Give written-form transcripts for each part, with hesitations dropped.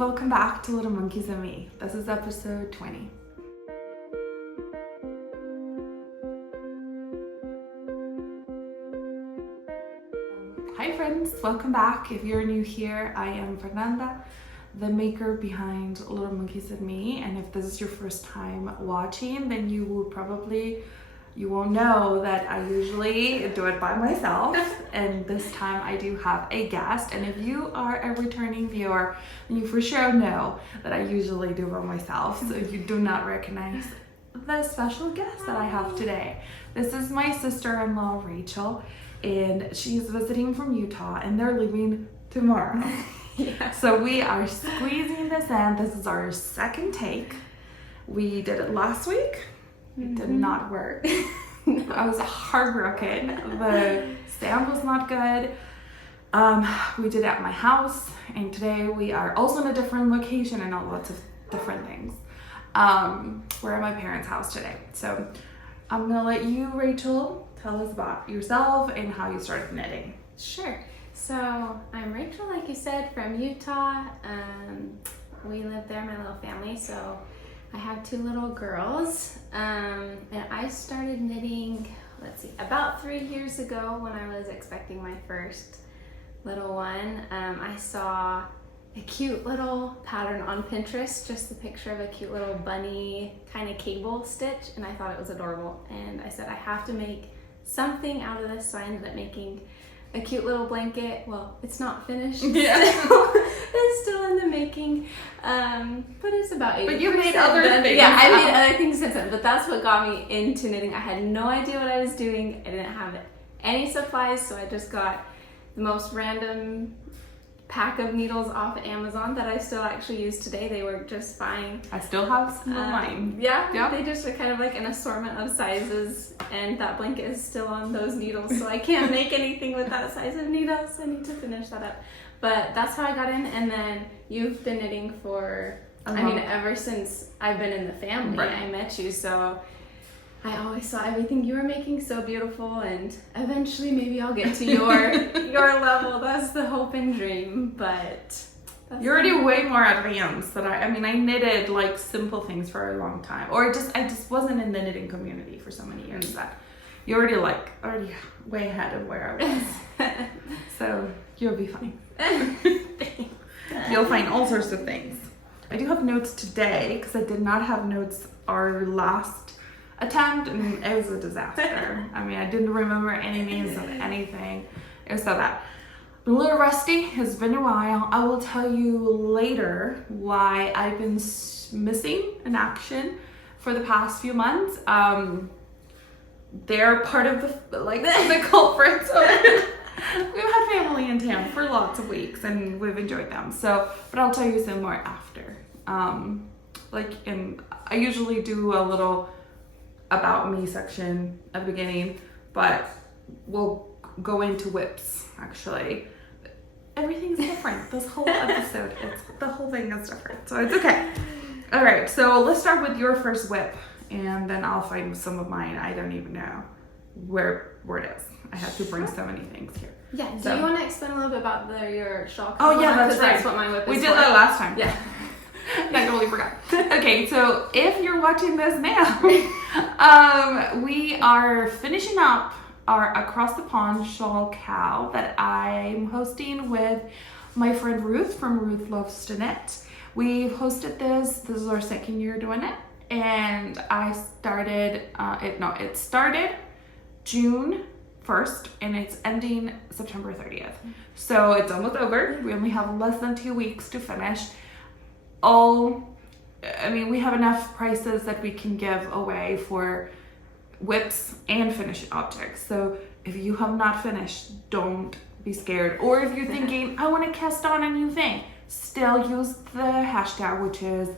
welcome back to LittleMonkeysnme. This is episode 20. Hi friends, welcome back. If you're new here, I am Fernanda, the maker behind LittleMonkeysnme, and if this is your first time watching, then you won't know that I usually do it by myself, and this time I do have a guest. And if you are a returning viewer, then you for sure know that I usually do it by myself, so you do not recognize the special guest that I have today. This is my sister-in-law Rachel, and she's visiting from Utah, and they're leaving tomorrow. Yeah. So we are squeezing this in. This is our second take. We did it last week. It did not work. I was heartbroken. The sound was not good. We did it at my house, and today we are also in a different location and lots of different things. We're at my parents' house today. So I'm gonna let you, Rachel, tell us about yourself and how you started knitting. Sure. So I'm Rachel, like you said, from Utah. We live there, my little family. So I have two little girls, and I started knitting, about 3 years ago when I was expecting my first little one. I saw a cute little pattern on Pinterest, just the picture of a cute little bunny kind of cable stitch, and I thought it was adorable. And I said, I have to make something out of this, so I ended up making a cute little blanket. Well, it's not finished. Yeah. It's still in the making. But it's about 80%. But you made other things. Yeah, I made other things since then. But that's what got me into knitting. I had no idea what I was doing. I didn't have any supplies, so I just got the most random pack of needles off of Amazon that I still actually use today. They work just fine. I still have some of mine. Yeah, they just are kind of like an assortment of sizes, and that blanket is still on those needles, so I can't make anything with that size of needles. I need to finish that up. But that's how I got in. And then you've been knitting for, ever since I've been in the family. Right. I met you, so I always saw everything you were making so beautiful, and eventually maybe I'll get to your level. That's the hope and dream, but you're already way more advanced than I knitted like simple things for a long time, or I just wasn't in the knitting community for so many years that you're already way ahead of where I was. So you'll be fine. You'll find all sorts of things. I do have notes today because I did not have notes our last attempt, and it was a disaster. I didn't remember any names of anything. It was so bad. I'm a little rusty. It's been a while. I will tell you later why I've been missing in action for the past few months. They're part of the culprits. We've had family in town for lots of weeks, and we've enjoyed them. But I'll tell you some more after. I usually do a little about me section at the beginning, but we'll go into whips. Actually, everything's different. This whole episode, the whole thing is different, so it's okay. All right, so let's start with your first whip, and then I'll find some of mine. I don't even know where it is. I have to bring so many things here. Yeah. Do you want to explain a little bit about your shawl? Oh yeah, that's right. That's what my whip is. We did that last time. Yeah. I totally forgot. Okay, so if you're watching this now, we are finishing up our Across the Pond Shawl KAL that I'm hosting with my friend Ruth from Ruth Loves to Knit. We've hosted this. This is our second year doing it, and I started. It started June 1st, and it's ending September 30th. So it's almost over. We only have less than 2 weeks to finish. We have enough prices that we can give away for whips and finished objects. So if you have not finished, don't be scared. Or if you're thinking, I want to cast on a new thing, still use the hashtag, which is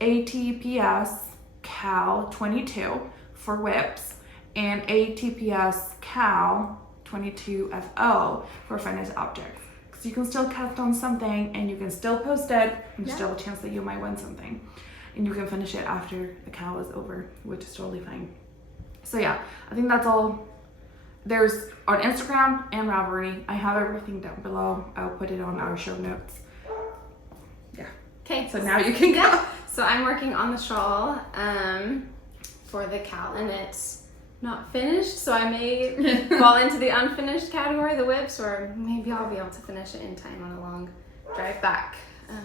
ATPS KAL 22 for whips, and ATPS KAL 22 FO for finished objects. Because you can still cast on something, and you can still post it, and there's still a chance that you might win something. And you can finish it after the KAL is over, which is totally fine. So yeah, I think that's all. There's on Instagram and Ravelry. I have everything down below. I'll put it on our show notes. Yeah. Okay. So now you can go. So I'm working on the shawl for the KAL, and it's not finished, so I may fall into the unfinished category, the whips, or maybe I'll be able to finish it in time on a long drive back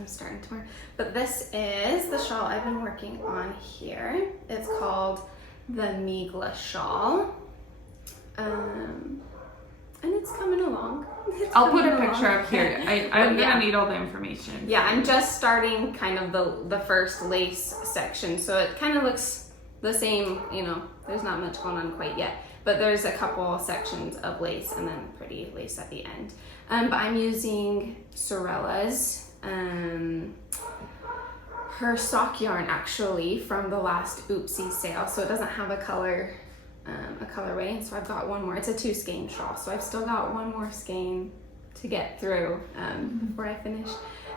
starting tomorrow. But this is the shawl I've been working on here. It's called the Migla shawl. And it's coming along. I'll put a picture up here. I'm gonna need all the information. Yeah, I'm just starting kind of the first lace section, so it kind of looks the same, you know, there's not much going on quite yet, but there's a couple sections of lace and then pretty lace at the end. But I'm using Sewrella's, her sock yarn actually from the last Oopsie sale, so it doesn't have a colorway, and so I've got one more. It's a 2 skein shawl, so I've still got one more skein to get through before I finish.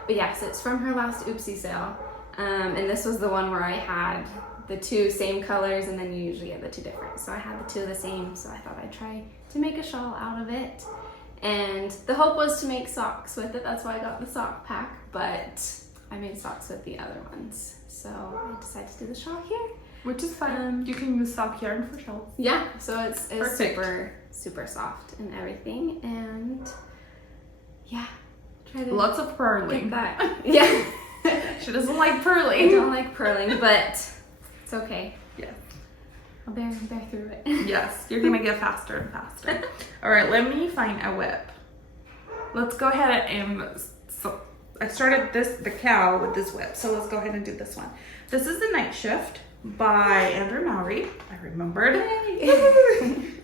But yes, it's from her last Oopsie sale, and this was the one where I had the 2 same colors, and then you usually get the 2 different. So I had the 2 the same, so I thought I'd try to make a shawl out of it. And the hope was to make socks with it. That's why I got the sock pack, but I made socks with the other ones. So I decided to do the shawl here. Which is fun. You can use sock yarn for shawls. Yeah, so it's super, super soft and everything. And yeah, try to lots of purling. get that. Yeah. She doesn't like purling. I don't like purling, but it's okay. Yes. I'll bear through it. Yes, you're gonna get faster and faster. All right, let me find a whip. Let's go ahead and, so I started the KAL with this whip, so let's go ahead and do this one. This is the Nightshift by Andrea Mowry. I remembered.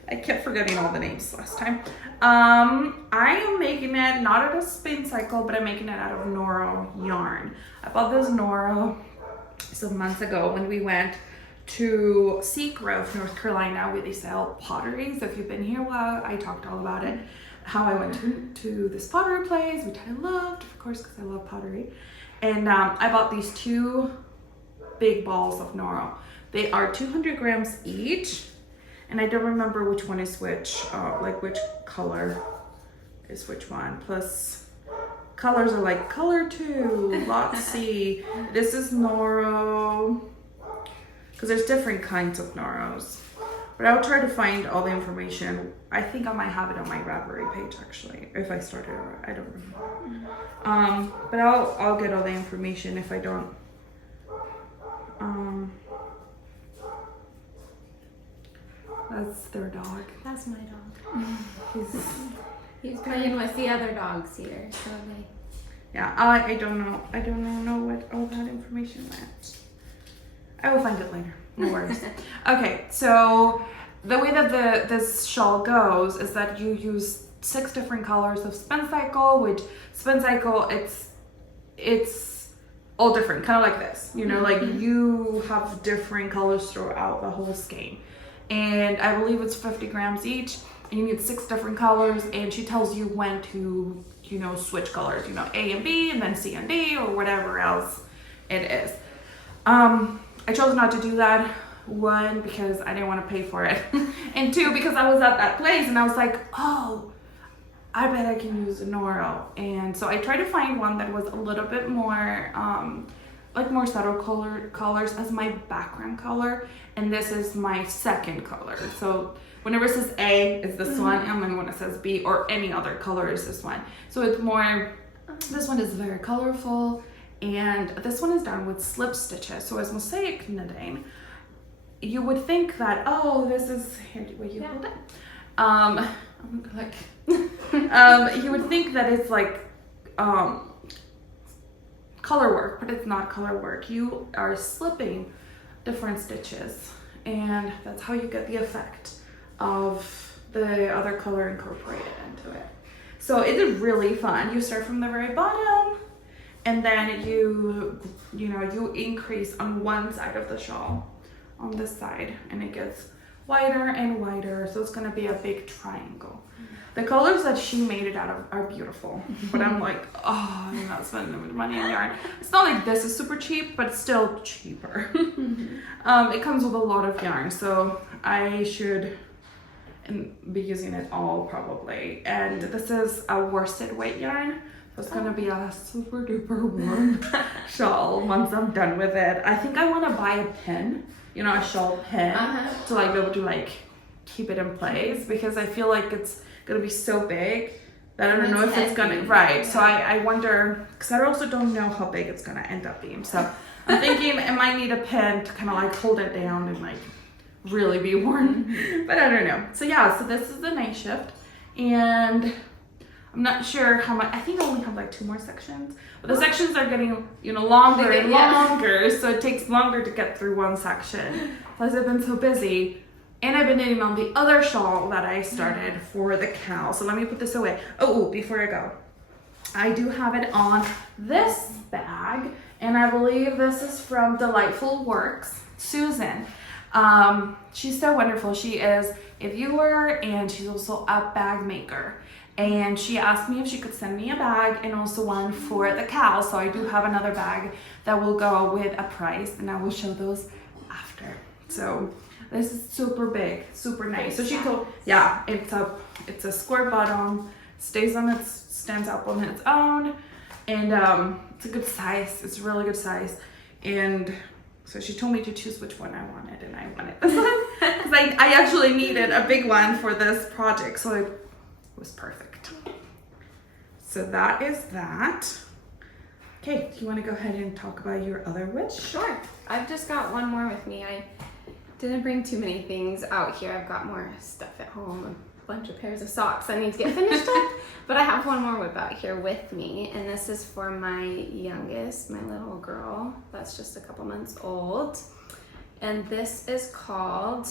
I kept forgetting all the names last time. I am making it not out of spin cycle, but I'm making it out of Noro yarn. I bought this Noro some months ago when we went to Seagrove, North Carolina, where they sell pottery. So if you've been here a while, I talked all about it. How I went to this pottery place, which I loved, of course, because I love pottery. And I bought these 2 big balls of Noro. They are 200 grams each, and I don't remember which one is which, like which color is which one. Plus, colors are like color 2, lot C. This is Noro, because there's different kinds of Noros. But I'll try to find all the information. I think I might have it on my Ravelry page actually, if I started it, I don't remember. But I'll get all the information if I don't. That's their dog. That's my dog. He's playing with the other dogs here, so they. Yeah, I don't know what all that information meant. I will find it later. No worries. Okay, so the way that this shawl goes is that you use 6 different colors of spin cycle, which spin cycle it's all different, kind of like this, you know, like you have different colors throughout the whole skein. And I believe it's 50 grams each, and you need 6 different colors, and she tells you when to, you know, switch colors, you know, A and B, and then C and D, or whatever else it is. I chose not to do that. 1, because I didn't want to pay for it. And 2, because I was at that place and I was like, oh, I bet I can use a Noro. And so I tried to find one that was a little bit more, like more subtle colors as my background color. And this is my second color. So whenever it says A, it's this one. And then when it says B or any other color, is this one. So it's more, this one is very colorful. And this one is done with slip stitches. So as mosaic knitting, you would think that, oh, this is, here, will you hold it? I'm like, you would think that it's like color work, but it's not color work. You are slipping different stitches, and that's how you get the effect of the other color incorporated into it. So it is really fun. You start from the very bottom, and then you increase on one side of the shawl, on this side, and it gets wider and wider, so it's going to be a big triangle. The colors that she made it out of are beautiful, but I'm like, oh, I'm not spending money on yarn. It's not like this is super cheap, but it's still cheaper. It comes with a lot of yarn, so I should be using it all probably. And this is a worsted weight yarn It's gonna be a super duper warm shawl once I'm done with it. I think I want to buy a pin, you know, a shawl pin to like be able to like keep it in place, because I feel like it's gonna be so big that I don't know if it's gonna, right. So I wonder, because I also don't know how big it's gonna end up being. So I'm thinking it might need a pin to kind of like hold it down and like really be warm, but I don't know. So yeah, so this is the Nightshift, and I'm not sure how much. I think I only have like 2 more sections, but the sections are getting, you know, longer and longer, so it takes longer to get through one section. Plus I've been so busy, and I've been knitting on the other shawl that I started for the KAL. So let me put this away. Oh, before I go, I do have it on this bag, and I believe this is from Delightful Works, Susan. She's so wonderful. She is a viewer, and she's also a bag maker. And she asked me if she could send me a bag and also one for the KAL. So I do have another bag that will go with a price, and I will show those after. So this is super big, super nice. So she told, yeah, it's a square bottom, stands up on its own, and it's a good size. It's a really good size. And so she told me to choose which one I wanted, and I wanted this one because I actually needed a big one for this project, so it was perfect. So that is that. Okay, do you want to go ahead and talk about your other wish? Sure. I've just got one more with me. I didn't bring too many things out here. I've got more stuff at home, a bunch of pairs of socks I need to get finished up, but I have one more whip out here with me, and this is for my youngest, my little girl that's just a couple months old, and this is called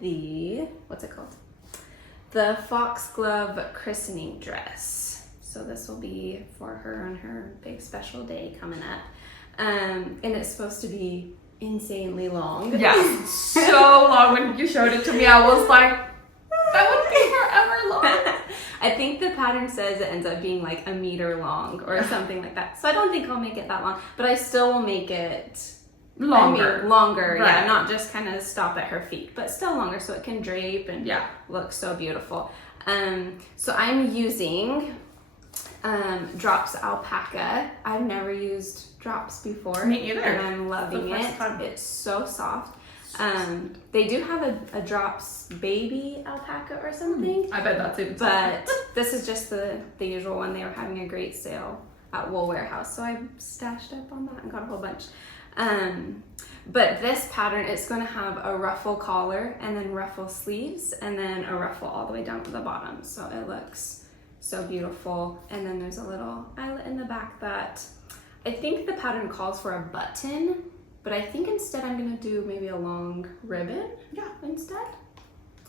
what's it called? The Foxglove christening dress. So this will be for her on her big special day coming up, and it's supposed to be insanely long. Yeah, so long. When you showed it to me, I was like, that would be forever long. I think the pattern says it ends up being like a meter long or something like that. So I don't think I'll make it that long, but I still will make it longer. Longer, right. Yeah, not just kind of stop at her feet, but still longer so it can drape and look so beautiful. So I'm using Drops Alpaca. I've never used Drops before. Me either. And I'm loving it. It's so soft. They do have a Drops baby alpaca or something. I bet that's it. But this is just the usual one. They were having a great sale at Wool Warehouse, so I stashed up on that and got a whole bunch. But this pattern, it's going to have a ruffle collar and then ruffle sleeves and then a ruffle all the way down to the bottom. So it looks so beautiful. And then there's a little eyelet in the back that I think the pattern calls for a button, but I think instead I'm going to do maybe a long ribbon instead.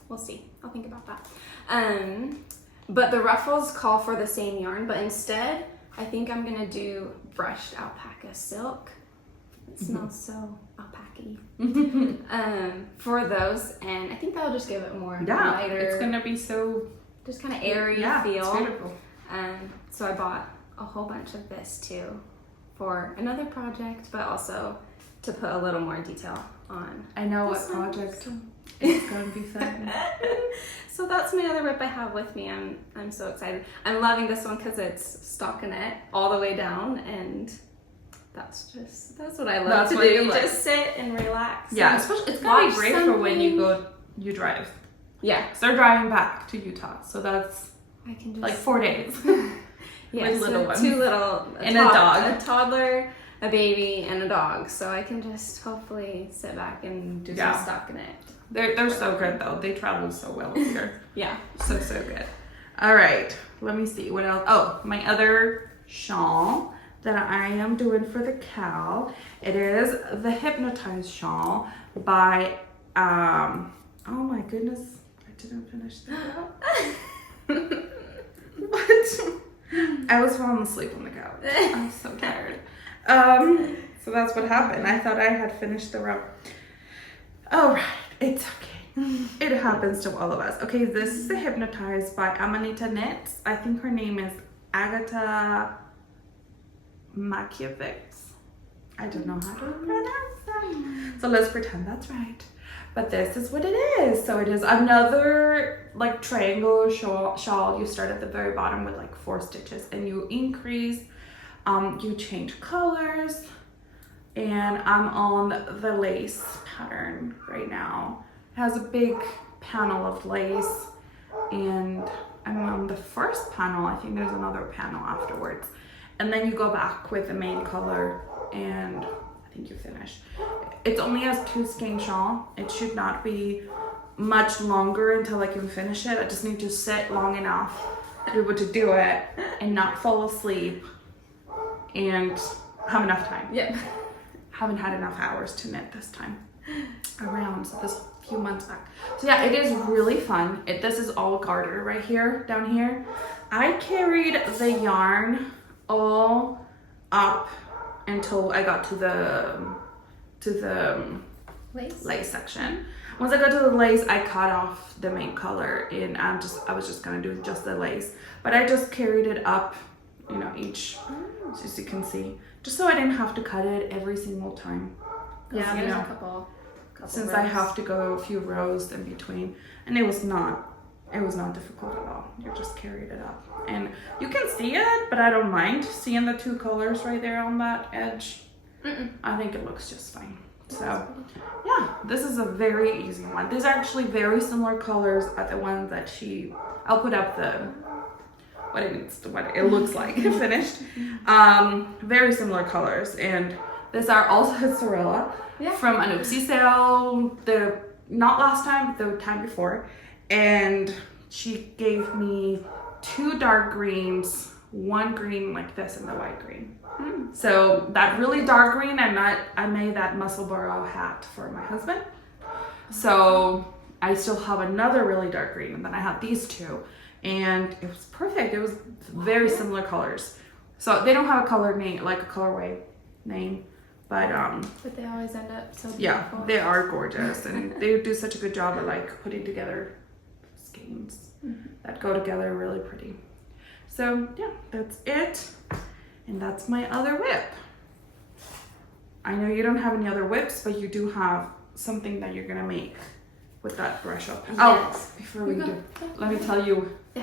We'll see. I'll think about that. But the ruffles call for the same yarn, but instead I think I'm going to do brushed alpaca silk. It smells so alpaca-y. For those, and I think that'll just give it more lighter. It's gonna be so just kind of airy feel. It's beautiful. So I bought a whole bunch of this too for another project, but also to put a little more detail on. I know what project it's gonna be fun. So that's my other whip I have with me. I'm so excited. I'm loving this one because it's stockinette all the way down, and that's what I love to do. Just sit and relax. Yeah, especially it's gonna be great for when you drive. Yeah, so they're driving back to Utah, so that's I can just like 4 days. Yeah, with little ones. 2 little and a dog, a toddler, a baby, and a dog. So I can just hopefully sit back and do some stockinette. They're so good though. They travel so well here. Yeah, so good. All right, let me see what else. Oh, my other shawl that I am doing for the KAL. It is the Hypnotized shawl by oh my goodness, I didn't finish that. What? I was falling asleep on the couch. I'm so tired. So that's what happened. I thought I had finished the row. Oh right, it's okay. It happens to all of us. Okay, this is the Hypnotized by Amanita Knits. I think her name is Agatha Makiewicz. I don't know how to pronounce that. So let's pretend that's right. But this is what it is. So it is another like triangle shawl. You start at the very bottom with like 4 stitches and you increase, you change colors, and I'm on the lace pattern right now. It has a big panel of lace, and I'm on the first panel. I think there's another panel afterwards. And then you go back with the main color, and I think you finish. It only has 2 skein shawl. It should not be much longer until I can finish it. I just need to sit long enough to be able to do it and not fall asleep and have enough time. Yep. Haven't had enough hours to knit this time around, so this few months back. So yeah, it is really fun. This is all garter right here, down here. I carried the yarn all up until I got to the lace section. Once I got to the lace, I cut off the main color, and I was just gonna do just the lace. But I just carried it up, you know, each, as you can see, just so I didn't have to cut it every single time. Yeah, there's a couple since rows. I have to go a few rows in between, and it was not difficult at all. You just carried it up, and you can see it, but I don't mind seeing the 2 colors right there on that edge. I think it looks just fine. So yeah, this is a very easy one. These are actually very similar colors at the ones that I'll put up what it looks like finished. Very similar colors, and these are also Sewrella from an Oopsie sale, not last time, but the time before, and she gave me 2 dark greens, 1 green like this, and the white green. So that really dark green, I made that Musselboro hat for my husband. So I still have another really dark green, and then I have these 2, and it was perfect. It was very similar colors. So they don't have a color name, like a colorway name, but they always end up so beautiful. Yeah, they are gorgeous, and they do such a good job at like putting together skeins that go together really pretty. So yeah, that's it. And that's my other whip. I know you don't have any other whips, but you do have something that you're gonna make with that brush up. Yes. Oh, before we do, let me tell you the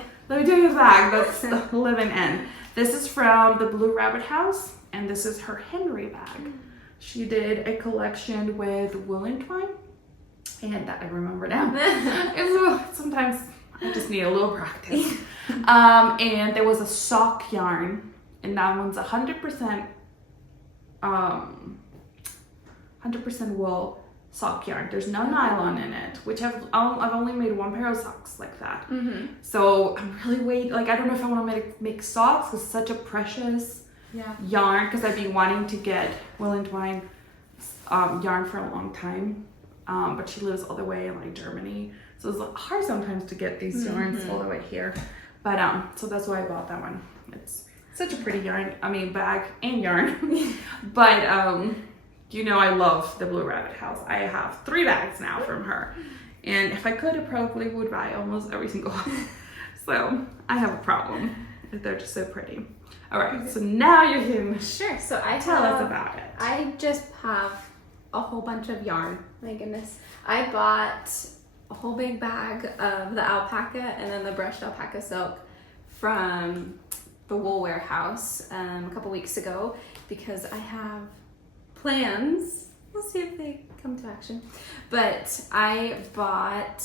bag that's living in. This is from the Blue Rabbit House, and this is her Henry bag. She did a collection with woolen twine, and I remember now. Sometimes I just need a little practice. And there was a sock yarn, and that one's 100% wool sock yarn. There's no nylon in it, which I've only made 1 pair of socks like that. So I'm really I don't know if I want to make socks. It's such a precious yarn, because I've been wanting to get woolen twine yarn for a long time, but she lives all the way in like Germany, so it's hard sometimes to get these yarns all the way here. But so that's why I bought that one. It's such a pretty yarn, bag and yarn. But you know, I love the Blue Rabbit House. I have 3 bags now from her, and if I could, I probably would buy almost every single one. So I have a problem. They're just so pretty. All right, so now you can so tell us about it. I just have a whole bunch of yarn. My goodness, I bought a whole big bag of the alpaca and then the brushed alpaca silk from the Wool Warehouse a couple weeks ago, because I have plans. We'll see if they come to action. But I bought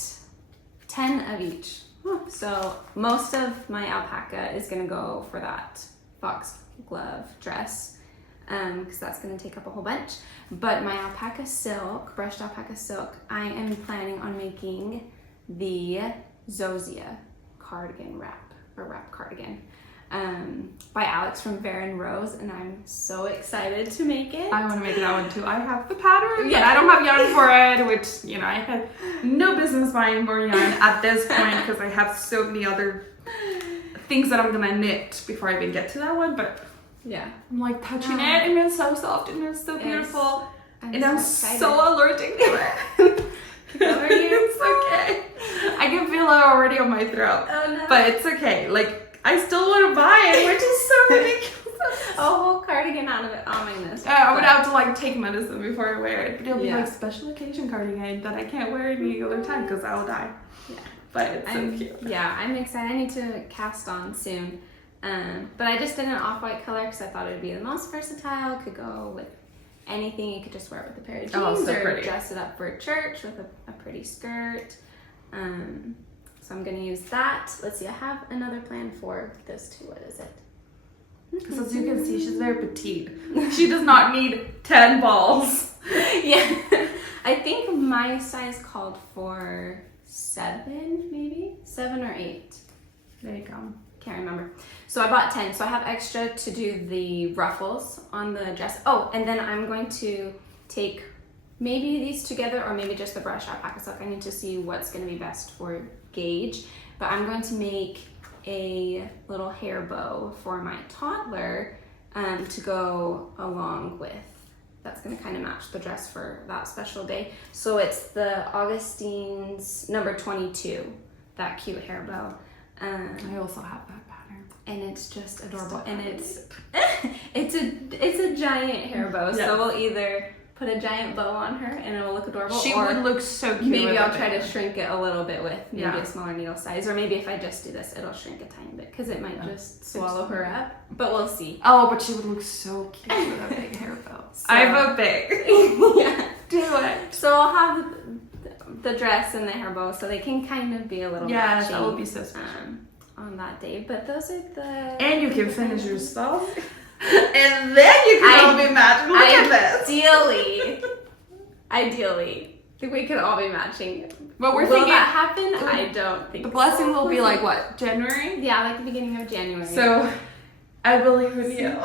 10 of each. So most of my alpaca is gonna go for that Foxglove dress, because that's gonna take up a whole bunch. But my alpaca silk, brushed alpaca silk, I am planning on making the Zosia cardigan wrap cardigan. By Alex from vert.and.rose, and I'm so excited to make it. I want to make that one too. I have the pattern, but I don't have yarn for it, which, you know, I have no business buying more yarn at this point, because I have so many other things that I'm gonna knit before I even get to that one. But yeah, I'm like touching it, and it's so soft and it's so beautiful, and I'm so allergic to it. It's okay. I can feel it already on my throat. Oh no. But it's okay. Like, I still want to buy it, which is so ridiculous. a whole cardigan out of it. Oh my goodness. I would have to like take medicine before I wear it. But it'll be Yeah. like special occasion cardigan that I can't wear any other time because I'll die. Yeah. But it's so cute. Yeah, I'm excited. I need to cast on soon. But I just did an off-white color because I thought it would be the most versatile. Could go with anything. You could just wear it with a pair of jeans so or pretty. dress it up for church with a pretty skirt. So I'm going to use that. Let's see, I have another plan for this too. What is it? Because as you can see, she's very petite. She does not need 10 balls. Yeah. I think my size called for 7, maybe? 7 or 8. There you go. Can't remember. So I bought 10. So I have extra to do the ruffles on the dress. Oh, and then I'm going to take maybe these together or maybe just the brushed alpaca silk. I need to see what's going to be best for gauge. But I'm going to make a little hair bow for my toddler to go along with. That's going to kind of match the dress for that special day. So it's the Augustins number 22, that cute hair bow. I also have that pattern. And it's just adorable. And it's a giant hair bow. Yes. So we'll either put a giant bow on her and it will look adorable. She or would look so cute. maybe with I'll it. try to shrink it a little bit with maybe Yeah. a smaller needle size. Or maybe if I just do this, it'll shrink a tiny bit because it might just swallow her up. But we'll see. Oh, but she would look so cute with a big hair bow. So- I vote big. Yeah. Do it. So I'll have the dress and the hair bow so they can kind of be a little Yes, matching, that would be so special. on that day. But those are the... And you can finish your stuff. And then you can all be matching. Look at this. Ideally, we could all be matching. But we're Will thinking that happen? I don't think the blessing so. will be like what? January? Yeah, like the beginning of January. So I believe in you.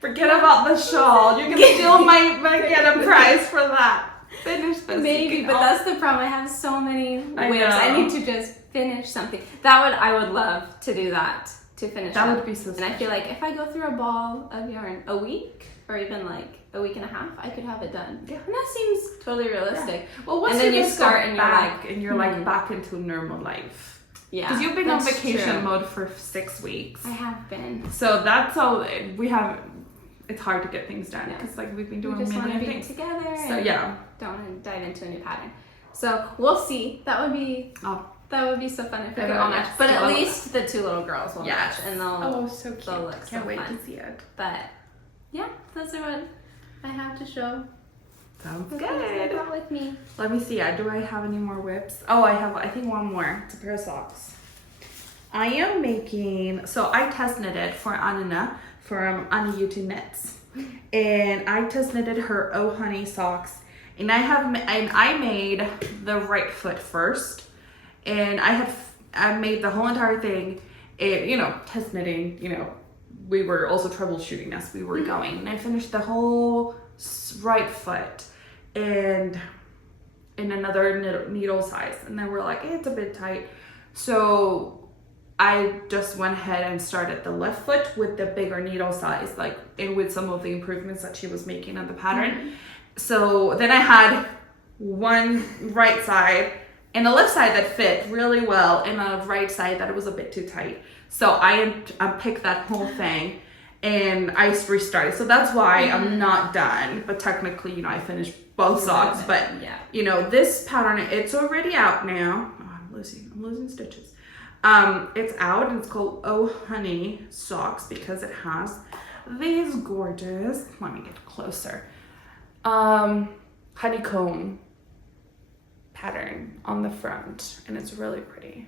Forget about the shawl. You can still might get a prize for that. Finish this. Maybe, but that's the problem. I have so many whips. I I know. need to just finish something. I would love to do that, to finish That up. would be so And I feel like if I go through a ball of yarn a week, or even like a week and a half, I could have it done. Yeah. And that seems totally realistic. Well, once And then you you just start go and you're you're like like, back into normal life. Yeah. Because you've been on that's vacation true. mode for 6 weeks. I have been. So that's all we have. It's hard to get things done Yeah. because like we've been We doing just want to many be things. together. So and yeah. don't want to dive into a new pattern. So we'll see. That would be so fun if we could all match. But at least the 2 little girls will match, and they'll so cute. they'll look Can't so wait fun. to see it. But yeah, those are what I have to show. Sounds That's what I good. brought with me. Let me see. Do I have any more whips? Oh, I think one more. It's a pair of socks. I am making. So I test knitted for Anniina from Unspun and I test knitted her Oh Honey socks. And I made the right foot first, and I made the whole entire thing. Test knitting. We were also troubleshooting as we were going, and I finished the whole right foot and in another needle size, and then we're like, it's a bit tight, so I just went ahead and started the left foot with the bigger needle size, and with some of the improvements that she was making on the pattern. So then I had one right side and a left side that fit really well, and a right side that was a bit too tight. So I picked that whole thing and I restarted. So that's why I'm not done. But technically, I finished both socks. But this pattern, it's already out now. Oh, I'm losing stitches. It's out, and it's called Oh Honey socks because it has these gorgeous. Let me get closer. Honeycomb pattern on the front, and it's really pretty.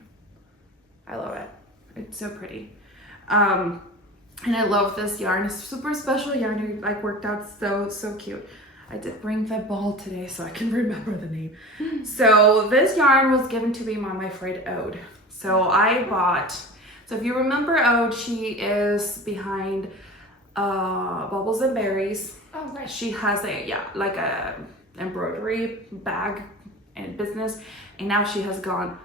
I love it. It's so pretty. And I love this yarn. It's super special yarn. It worked out so cute. I did bring the ball today so I can remember the name. So this yarn was given to me by my friend Ode. So I bought, if you remember Ode, she is behind Bubbles and Berries. Oh, right. She has a embroidery bag and business, and now she has gone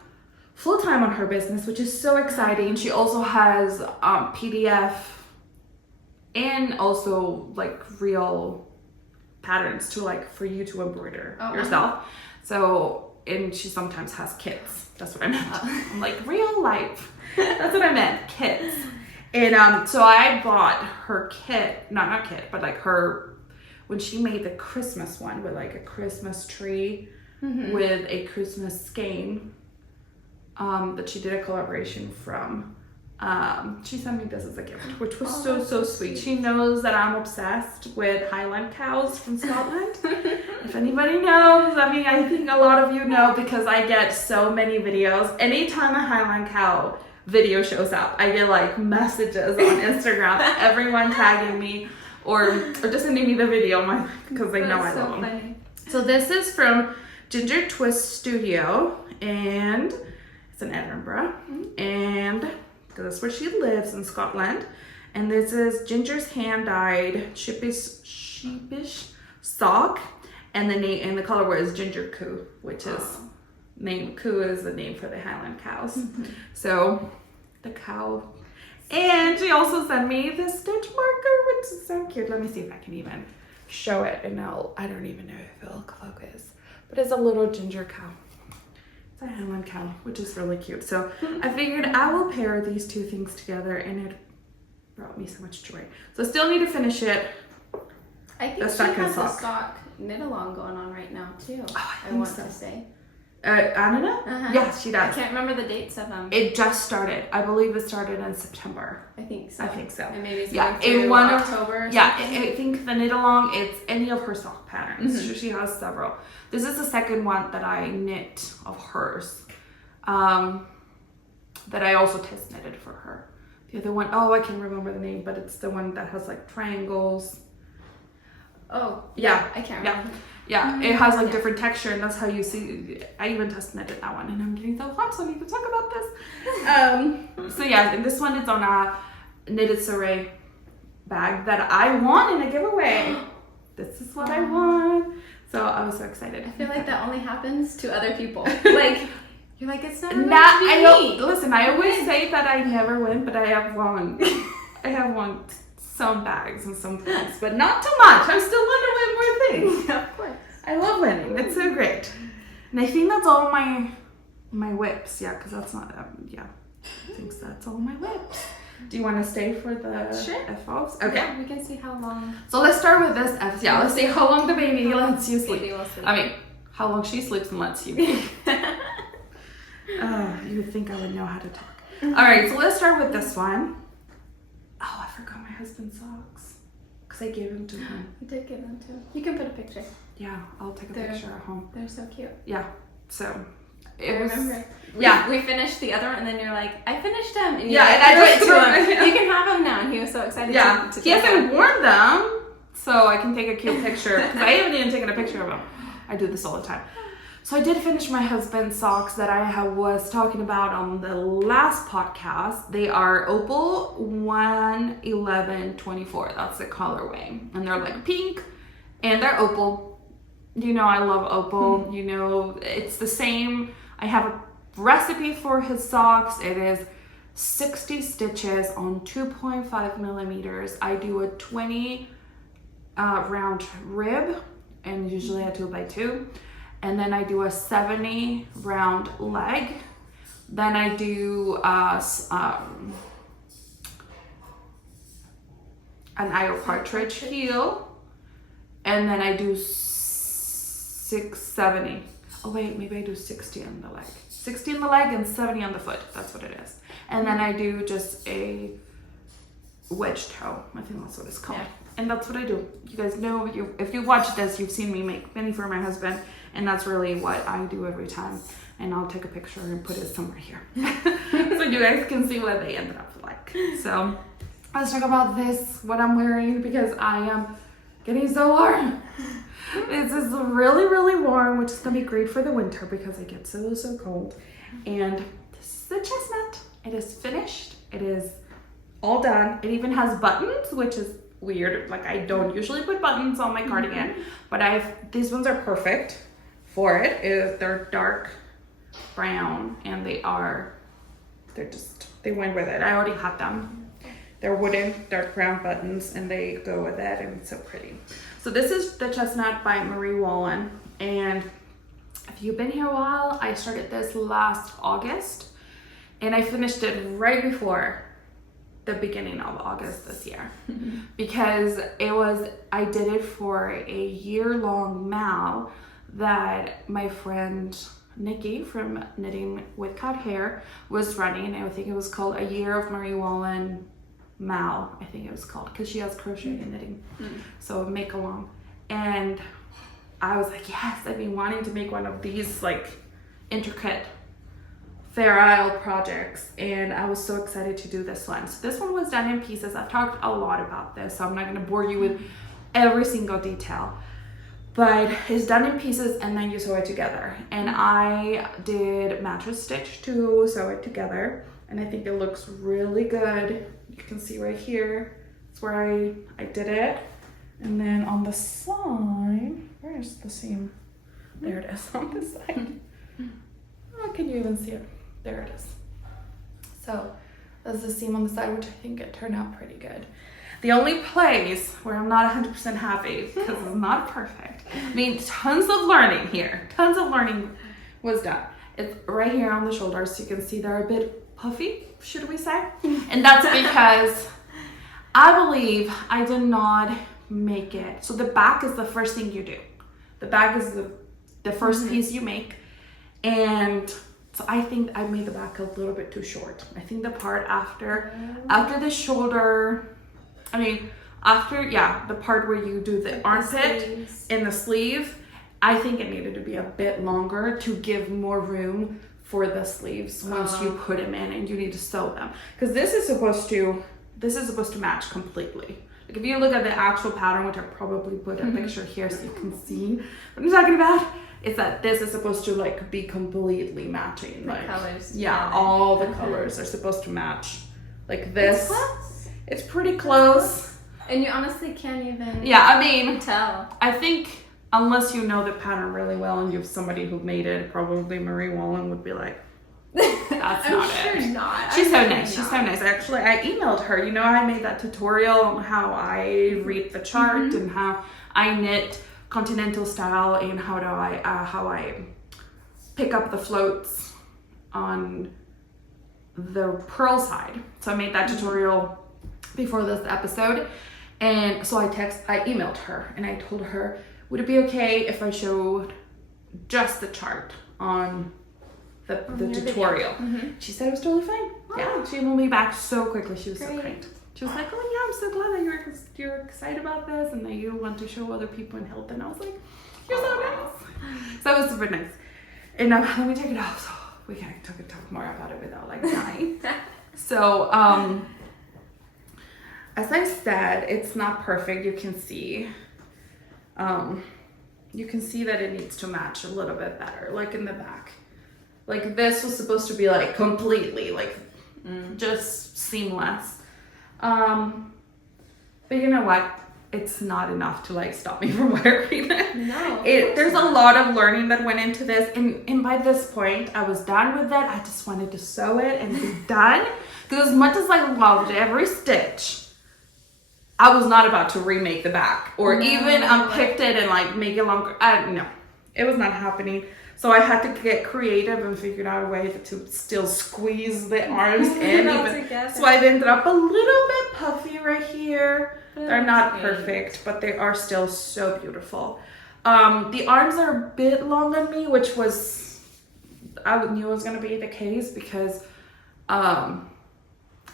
full-time on her business, which is so exciting. She also has PDF and also real patterns for you to embroider yourself. So, and she sometimes has kits. That's what I meant. I'm real life. That's what I meant, kits. And so I bought her kit, not kit, but like her, when she made the Christmas one with like a Christmas tree with a Christmas skein that she did a collaboration from. She sent me this as a gift, which was so sweet. She knows that I'm obsessed with Highland cows from Scotland. If anybody knows, I mean, I think a lot of you know because I get so many videos. Anytime a Highland cow video shows up, I get like messages on Instagram, everyone tagging me or just sending me the video because they know I love them. So this is from Ginger Twist Studio, and it's in Edinburgh, and that's where she lives in Scotland. And this is Ginger's hand-dyed sheepish sock, and the color word is Ginger Coo, which is Coo is the name for the Highland cows. So the cow. And she also sent me this stitch marker, which is so cute. Let me see if I can even show it. And I don't even know if it'll focus, but it's a little ginger cow. It's a Highland cow, which is really cute. So I figured I will pair these two things together, and it brought me so much joy. So I still need to finish it. I think she has a sock knit along going on right now too. I want to say. Anniina? Yes, she does. I can't remember the dates of them. It just started. I believe it started in September. I think so. And maybe it's in one October. I think the knit along, it's any of her sock patterns. She has several. This is the second one that I knit of hers. That I also test knitted for her. The other one, I can't remember the name, but it's the one that has like triangles. Oh, yeah. I can't remember. Yeah, it has like different texture, and that's how you see. I even test knitted that one, and I'm getting so hot, so I need to talk about this. So yeah, and this one is on a knitted Sewrella bag that I won in a giveaway. This is what I won. So I was so excited. I feel like that only happens to other people. Like you're like, it's never going to be me. Listen, I always say that I never win, but I have won. I have won some bags and some things, but not too much. I still want to win more things. Of course. I love winning. It's so great. And I think that's all my whips. Yeah, because that's not, I think that's all my whips. Do you want to stay for the F-offs? Okay. Yeah, we can see how long. So let's start with this F. Yeah, let's see how long the baby lets you sleep. Baby will sleep. I mean, how long she sleeps and lets you. You would think I would know how to talk. All right, so let's start with this one. Oh, I forgot my husband's socks because I gave them to him. You did give them to him. You can put a picture. Yeah, I'll take a picture at home. They're so cute. Yeah, so I remember. Yeah, we finished the other one, and then you're like, I finished them. And and I went to him. You can have them now. And he was so excited. Yeah, to he hasn't worn them, so I can take a cute picture because I haven't even taken a picture of them. I do this all the time. So I did finish my husband's socks that I was talking about on the last podcast. They are Opal 11124. That's the colorway. And they're like pink and they're opal. You know, I love opal. You know, it's the same. I have a recipe for his socks. It is 60 stitches on 2.5 millimeters. I do a 20 round rib, and usually a 2x2. And then I do a 70 round leg. Then I do an Io partridge heel. And then I do 670. Oh wait, maybe I do 60 on the leg. 60 on the leg and 70 on the foot. That's what it is. And then I do just a wedge toe. I think that's what it's called. Yeah. And that's what I do. You guys know, if you watch this, you've seen me make many for my husband. And that's really what I do every time. And I'll take a picture and put it somewhere here. So you guys can see what they ended up like. So let's talk about this, what I'm wearing, because I am getting so warm. This is really, really warm, which is gonna be great for the winter because it gets so cold. And this is the Chestnut. It is finished. It is all done. It even has buttons, which is weird. Like I don't usually put buttons on my cardigan, but these ones are perfect for it. They're dark brown and they went with it. I already had them. They're wooden dark brown buttons and they go with it, and it's so pretty. So this is the Chestnut by Marie Wallin, and if you've been here a while, I started this last August and I finished it right before the beginning of August this year because I did it for a year-long MKAL that my friend Nikki from Knitting with Cat Hair was running. I think it was called A Year of Marie Wallin MKAL, I think it was called, because she has crochet and knitting. So make along. And I was like, yes, I've been wanting to make one of these like intricate Fair Isle projects, and I was so excited to do this one. So this one was done in pieces. I've talked a lot about this, so I'm not going to bore you with every single detail, but it's done in pieces and then you sew it together. And I did mattress stitch to sew it together, and I think it looks really good. You can see right here, it's where I did it. And then on the side, where's the seam? There it is on the side. Oh, can you even see it? There it is. So there's the seam on the side, which I think it turned out pretty good. The only place where I'm not 100% happy, because it's not perfect. I mean, tons of learning here. Tons of learning was done. It's right here on the shoulders. So you can see they're a bit puffy, should we say? And that's because I believe I did not make it. So the back is the first thing you do. The back is the first piece you make. And so I think I made the back a little bit too short. I think the part after the shoulder, I mean, the part where you do the armpit and the sleeve, I think it needed to be a bit longer to give more room for the sleeves once you put them in and you need to sew them. Because this is supposed to match completely. Like if you look at the actual pattern, which I probably put a picture here so you can see what I'm talking about, is that this is supposed to like be completely matching. The like colors. Yeah, all the colors are supposed to match. Like this. It's pretty close. And you honestly can't even I mean tell. I think unless you know the pattern really well and you have somebody who made it, probably Marie Wallin would be like, that's not I'm it. sure not. She's so nice. She's so nice. Actually, I emailed her. You know, I made that tutorial on how I read the chart and how I knit continental style and how I pick up the floats on the purl side. So I made that tutorial before this episode, and so I emailed her and I told her, would it be okay if I showed just the chart on the tutorial? She said it was totally fine. Yeah, she emailed me back so quickly. She was so kind. She was like, oh yeah, I'm so glad that you're excited about this and that you want to show other people and help. And I was like, you're so nice. So that was super nice. And now let me take it off so we can talk more about it without like dying. So as I said, it's not perfect. You can see that it needs to match a little bit better, like in the back. Like this was supposed to be like completely like just seamless. But you know what? It's not enough to like stop me from wearing it. No. There's a lot of learning that went into this, and by this point I was done with it. I just wanted to sew it and be done. Because as much as I loved every stitch, I was not about to remake the back or even unpicked it and like make it longer. No, it was not happening. So I had to get creative and figured out a way to still squeeze the arms in. So I've ended up a little bit puffy right here. They're not perfect, but they are still so beautiful. The arms are a bit long on me, which I knew was going to be the case because I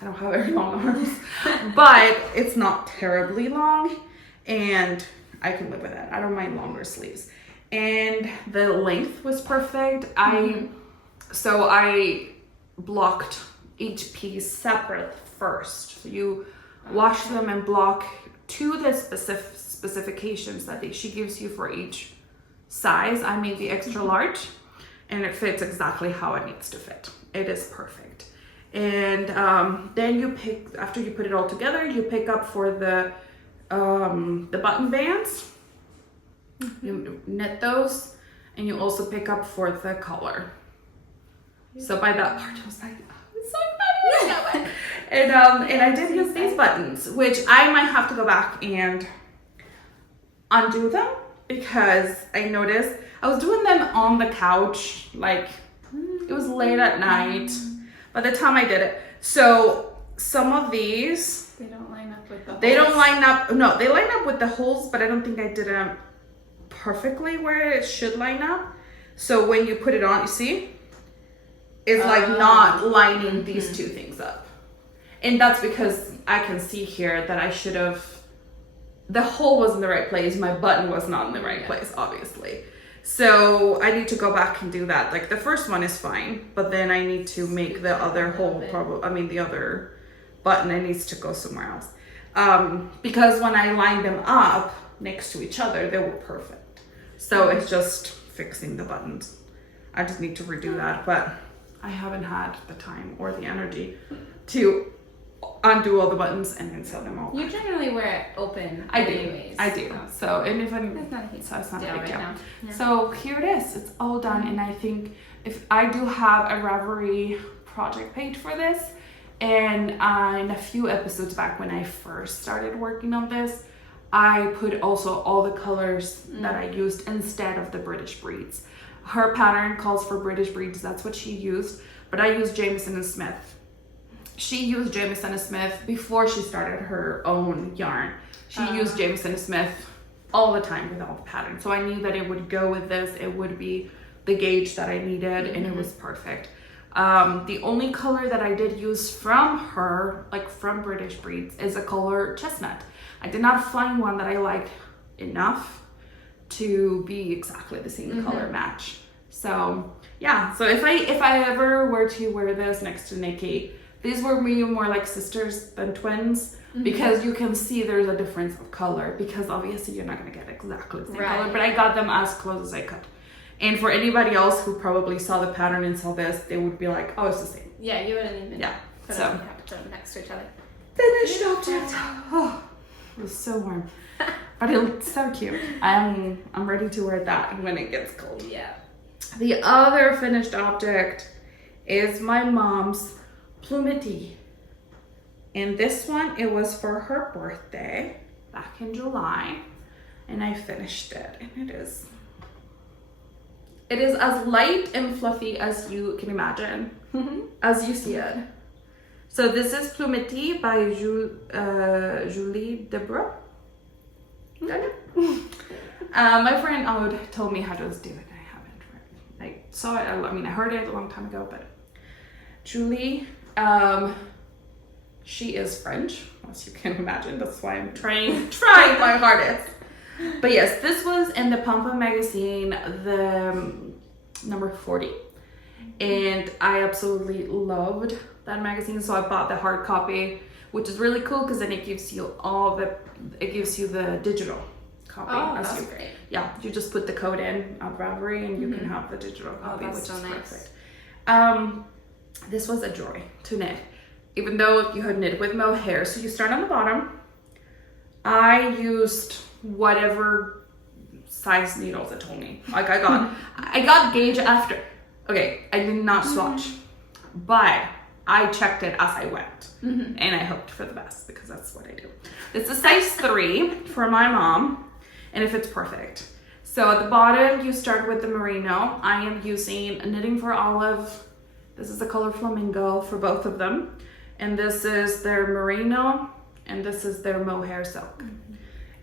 don't have very long arms, but it's not terribly long and I can live with it. I don't mind longer sleeves. And the length was perfect. So I blocked each piece separate first. So you wash them and block to the specifications that she gives you for each size. I made the extra large and it fits exactly how it needs to fit. It is perfect. And then after you put it all together, you pick up for the button bands. You knit those, and you also pick up for the collar. So by that part, I was like, oh, it's so funny. And I did use these buttons, which I might have to go back and undo them because I noticed I was doing them on the couch, like it was late at night by the time I did it. So some of these, they don't line up with the holes. They don't line up, no, they line up with the holes, but I don't think I did them perfectly where it should line up. So when you put it on, you see, it's like not lining these two things up. And that's because I can see here that I should have, the hole was in the right place, my button was not in the right place, obviously. So I need to go back and do that. Like the first one is fine, but then I need to make the other hole the other button, it needs to go somewhere else. Because when I lined them up next to each other, they were perfect. So it's just fixing the buttons. I just need to redo that, but I haven't had the time or the energy to undo all the buttons and then sew them all. You generally wear it open anyways. I do. So, and if I'm, It's not a huge so it's not deal a big deal. right now. Yeah. So here it is. It's all done, and I think if I do have a Ravelry project page for this, and in a few episodes back when I first started working on this, I put also all the colors that I used instead of the British breeds. Her pattern calls for British breeds. That's what she used, but I used Jamieson and Smith. She used Jamieson and Smith before she started her own yarn. She used Jamieson and Smith all the time with all the patterns. So I knew that it would go with this. It would be the gauge that I needed, and it was perfect. The only color that I did use from her, like from British breeds, is a color Chestnut. I did not find one that I liked enough to be exactly the same color match. So yeah, so if I ever were to wear this next to Nikki, these were more like sisters than twins, because you can see there's a difference of color, because obviously you're not gonna get exactly the same color, but I got them as close as I could. And for anybody else who probably saw the pattern and saw this, they would be like, oh, it's the same. Yeah, you wouldn't even put so them, put them next to each other. Finished object. Oh, it was so warm. But it looks so cute. I'm ready to wear that when it gets cold. Yeah. The other finished object is my mom's Plumetis. And this one, it was for her birthday back in July. And I finished it. And it is as light and fluffy as you can imagine, as you see it. So this is Plumetis by Julie Debreux. My friend Aude told me how to do it. I haven't. I saw it. I mean, I heard it a long time ago, but Julie, she is French, as you can imagine. That's why I'm trying my hardest. But yes, this was in the Pom Pom magazine, the number 40, and I absolutely loved that magazine. So I bought the hard copy, which is really cool because then it gives you the digital copy. Oh, that's great. Yeah, you just put the code in on Ravelry and you can have the digital copy, that's which so is nice. perfect. This was a joy to knit, even though you had knit with mohair. So you start on the bottom. I used whatever size needles it told me. Like I got gauge after. Okay, I did not swatch, but I checked it as I went, and I hoped for the best because that's what I do. It's a size 3 for my mom, and it fits perfect. So at the bottom, you start with the merino. I am using Knitting for Olive. This is the color flamingo for both of them, and this is their merino, and this is their mohair silk.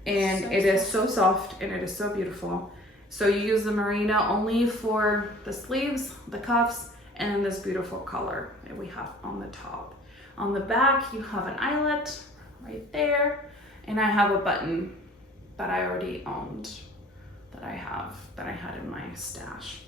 And so it is so soft and it is so beautiful. So you use the merino only for the sleeves, the cuffs, and then this beautiful color that we have on the top. On the back, you have an eyelet right there, and I have a button that I already owned that I had in my stash.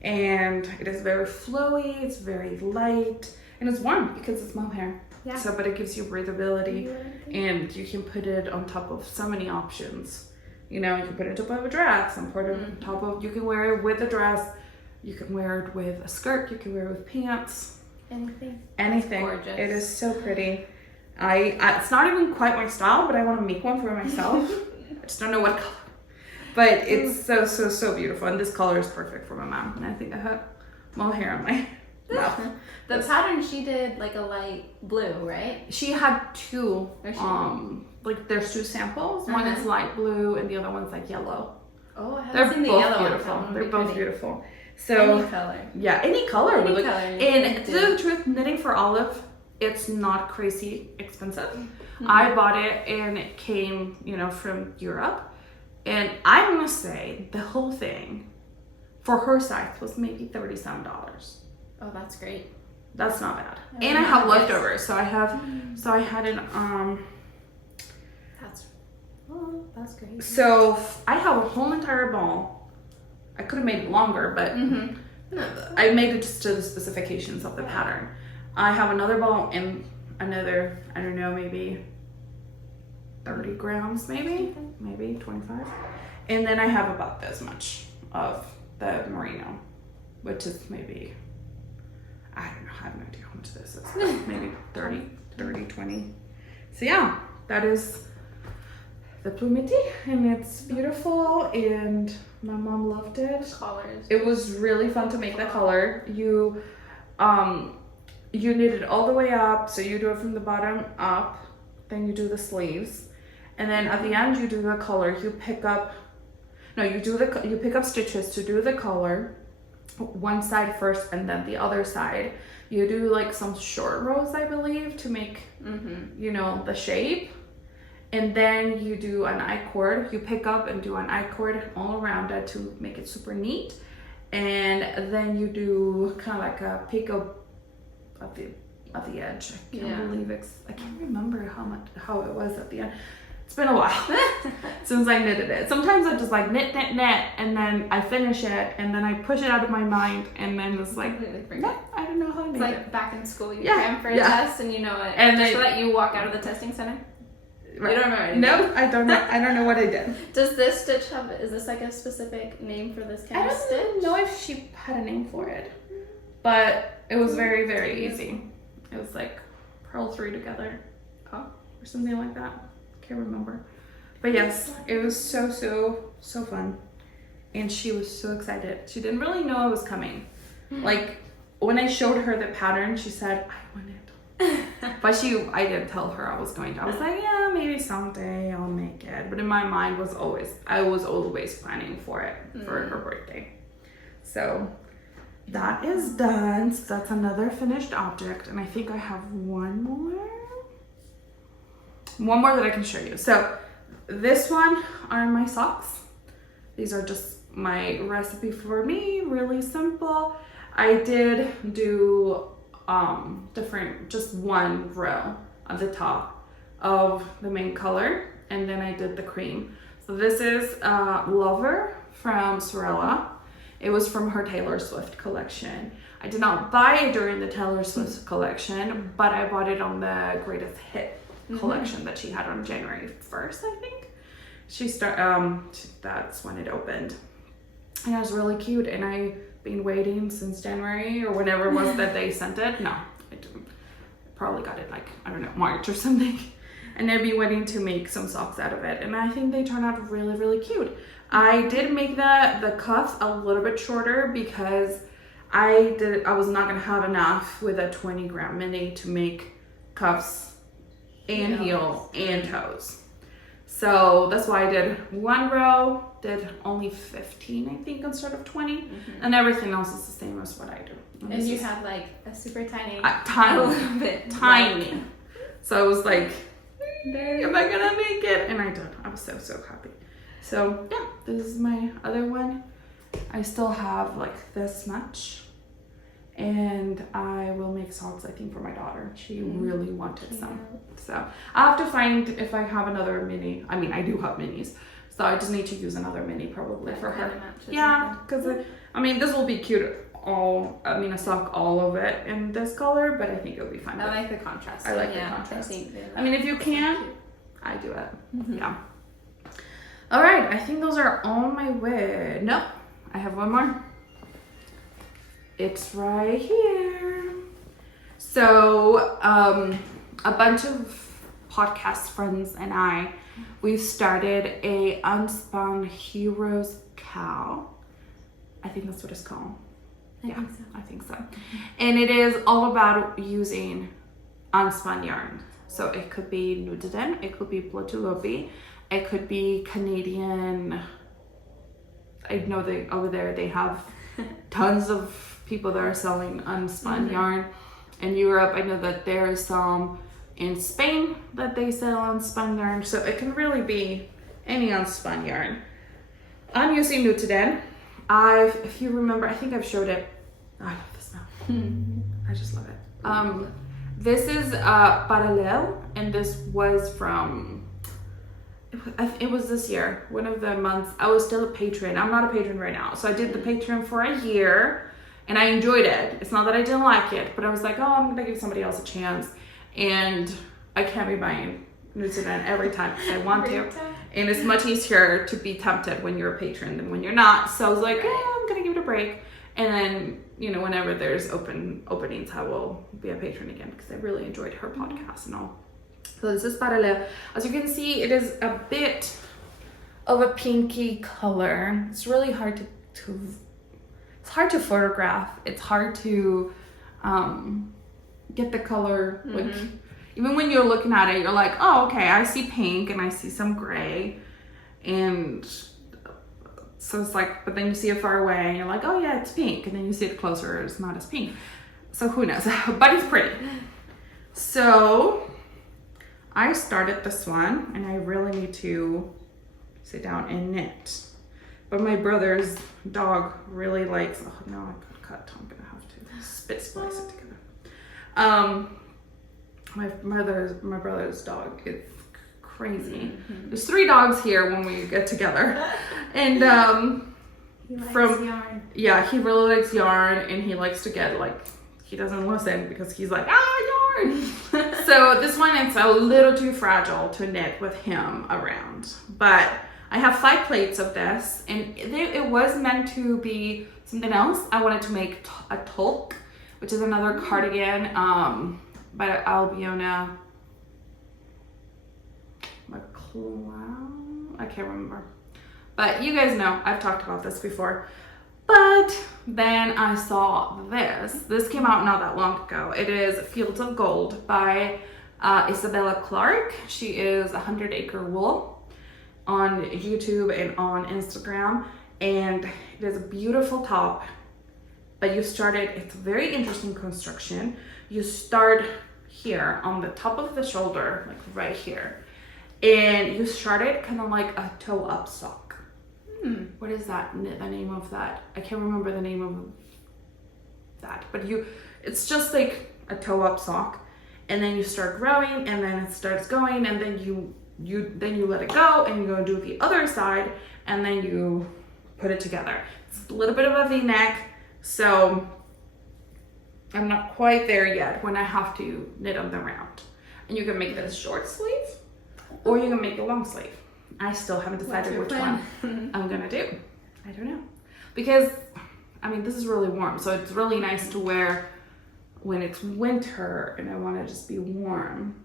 And it is very flowy, it's very light, and it's warm because it's mohair. Yeah. So, but it gives you breathability, and you can put it on top of so many options. You know, you can put it on top of a dress, and put it on top of, you can wear it with a dress, you can wear it with a skirt, you can wear it with pants. Anything. Gorgeous. It is so pretty. It's not even quite my style, but I want to make one for myself. I just don't know what color. But it's so beautiful, and this color is perfect for my mom. And I think I have mohair on my mouth. The pattern she did like a light blue, right? She had two, like there's two samples. One is light blue and the other one's like yellow. Oh, I haven't seen the yellow beautiful. one. They're both beautiful. So any color. Yeah, any color would look. Color. And to tell the truth, Knitting for Olive it's not crazy expensive. I bought it and it came, you know, from Europe. And I'm gonna say the whole thing for her size was maybe $37. Oh, that's great. That's not bad. And I have leftovers, so I have, so I had an that's great. So I have a whole entire ball. I could have made it longer, but I made it just to the specifications of the pattern. I have another ball and another, I don't know, maybe 30 grams, maybe 25. And then I have about this much of the merino, which is maybe, I don't know, I have no idea how much this is. Maybe 20. So yeah, that is the Plumetis, and it's beautiful, and my mom loved it. Colors. It was really fun to make the color. You knit it all the way up, so you do it from the bottom up, then you do the sleeves, and then at the end you do the color. You pick up stitches to do the color, one side first and then the other side. You do like some short rows, I believe, to make you know, the shape. And then you do an I-cord. You pick up and do an I-cord all around it to make it super neat. And then you do kind of like a picot at the edge. I can't remember how it was at the end. It's been a while since I knitted it. Sometimes I just like knit, and then I finish it, and then I push it out of my mind, and then it's like, no, I don't know how to It's make like it. back in school, you cram for a test, and you know it. And just so that you walk out of the testing center. Right. You don't remember anything. No, I don't know. I don't know what I did. Does this stitch have? Is this like a specific name for this kind of stitch? I don't know if she had a name for it, but it was very, very easy. It was like purl 3 together, or something like that. Can't remember, but yes, it was so fun, and she was so excited. She didn't really know it was coming. Like when I showed her the pattern, she said, "I want it." But I didn't tell her I was going to. I was like, yeah, maybe someday I'll make it. But in my mind I was always planning for it for her birthday. So that is done. So that's another finished object. And I think I have one more that I can show you. So this one are my socks. These are just my recipe for me, really simple. I did do just one row at the top of the main color, and then I did the cream. So this is Lover from Sewrella. It was from her Taylor Swift collection. I did not buy it during the Taylor Swift collection, but I bought it on the Greatest Hit collection that she had on January 1st, I think. That's when it opened. And it was really cute, and I've been waiting since January or whenever it was that they sent it. No, I didn't. Probably got it like, I don't know, March or something. And I've been waiting to make some socks out of it, and I think they turned out really, really cute. I did make the cuffs a little bit shorter because I was not gonna have enough with a 20-gram mini to make cuffs and heel and toes. So that's why I did one row, did only 15, I think, instead of 20, and everything else is the same as what I do. And you had like a super tiny, tiny, a little bit tiny. light. So I was like, am I gonna make it? And I did. I was so happy. So yeah, this is my other one. I still have like this much, and I will make socks, I think, for my daughter. She really wanted some. So I have to find if I have another mini. I mean, I do have minis, so I just need to use another mini probably for her. Yeah, because I mean, this will be cute. A sock all of it in this color, but I think it'll be fine. I like the contrast. I like the contrast. I mean, if you can, I do it. Yeah. All right, I think those are all my way. No, I have one more. It's right here. So, a bunch of podcast friends and we've started a Unspun Heroes KAL. I think that's what it's called. I think so. And it is all about using unspun yarn. So it could be Nutiden, it could be Plumetis, it could be Canadian. I know over there they have tons of people that are selling unspun yarn. in Europe. I know that there's some in Spain that they sell unspun yarn, so it can really be any unspun yarn. I'm using Nutiden. If you remember, I think I've showed it. I love this now. I just love it. This is Parallel, and this was from, it was this year, one of the months. I was still a patron. I'm not a patron right now. So I did the patron for a year, and I enjoyed it. It's not that I didn't like it, but I was like, oh, I'm gonna give somebody else a chance. And I can't be buying Nutiden every time because I want to. And it's much easier to be tempted when you're a patron than when you're not. So I was like, I'm gonna give it a break. And then, you know, whenever there's openings, I will be a patron again because I really enjoyed her podcast and all. So this is Parallel. As you can see, it is a bit of a pinky color. It's really hard it's hard to photograph. It's hard to get the color, like, even when you're looking at it, you're like, oh, okay, I see pink and I see some gray. And so it's like, but then you see it far away and you're like, oh yeah, it's pink. And then you see it closer, it's not as pink. So who knows, but it's pretty. So I started this one and I really need to sit down and knit. But my brother's dog really likes, oh no, I got cut. I'm gonna have to spit splice it together. My brother's dog is crazy. There's 3 dogs here when we get together. And he likes yarn. Yeah, he really likes yarn, and he likes to get, like, he doesn't listen because he's like, yarn. So this one, it's a little too fragile to knit with him around. But I have 5 plates of this, and it was meant to be something else. I wanted to make a toque, which is another cardigan by Albiona McLeod. I can't remember. But you guys know, I've talked about this before. But then I saw this. This came out not that long ago. It is Fields of Gold by Isabella Clark. She is 100 Acre Wool on YouTube and on Instagram. And it is a beautiful top. But it's a very interesting construction. You start here on the top of the shoulder, like right here. And you start it kind of like a toe up sock. What is that? The name of that? I can't remember the name of that. But it's just like a toe up sock. And then you start growing, and then it starts going, and then you let it go, and you go do the other side, and then you put it together. It's a little bit of a V-neck, so I'm not quite there yet when I have to knit them around. And you can make this short sleeve, or you can make a long sleeve. I still haven't decided which one I'm gonna do. I don't know. Because, I mean, this is really warm, so it's really nice to wear when it's winter and I want to just be warm.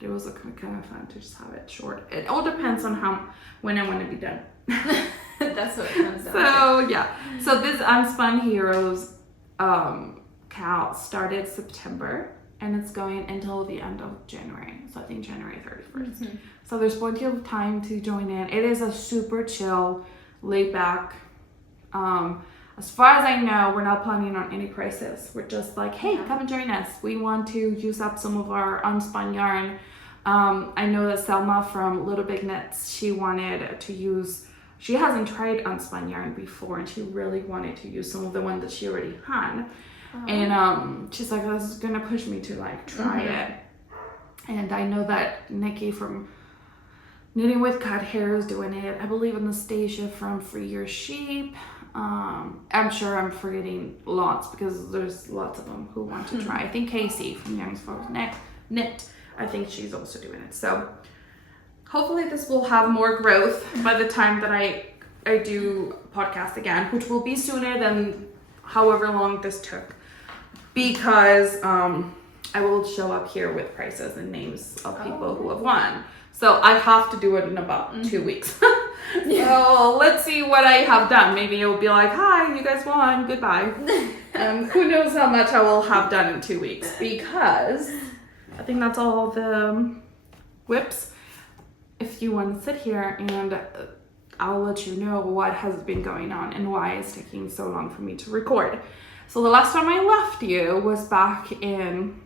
It was kind of fun to just have it short. It all depends on when I want to be done. That's what it comes down to. So, yeah. So this Unspun Heroes KAL started September, and it's going until the end of January. So I think January 31st. So there's plenty of time to join in. It is a super chill, laid back. As far as I know, we're not planning on any prices. We're just like, hey, come and join us. We want to use up some of our unspun yarn. I know that Selma from Little Big Knits, she wanted to use, she hasn't tried unspun yarn before, and she really wanted to use some of the one that she already had. And she's like, this is gonna push me to like try it. And I know that Nikki from Knitting with Cut Hair is doing it. I believe Anastasia from Free Your Sheep. I'm sure I'm forgetting lots because there's lots of them who want to try. I think Casey from Young's Folks Knit, I think she's also doing it. So hopefully this will have more growth by the time that I do podcast again, which will be sooner than however long this took, because I will show up here with prices and names of people who have won. So I have to do it in about 2 weeks. So let's see what I have done. Maybe it will be like, hi, you guys won, goodbye. Who knows how much I will have done in 2 weeks, because I think that's all the whips. If you want to sit here, and I'll let you know what has been going on and why it's taking so long for me to record. So the last time I left you was back in,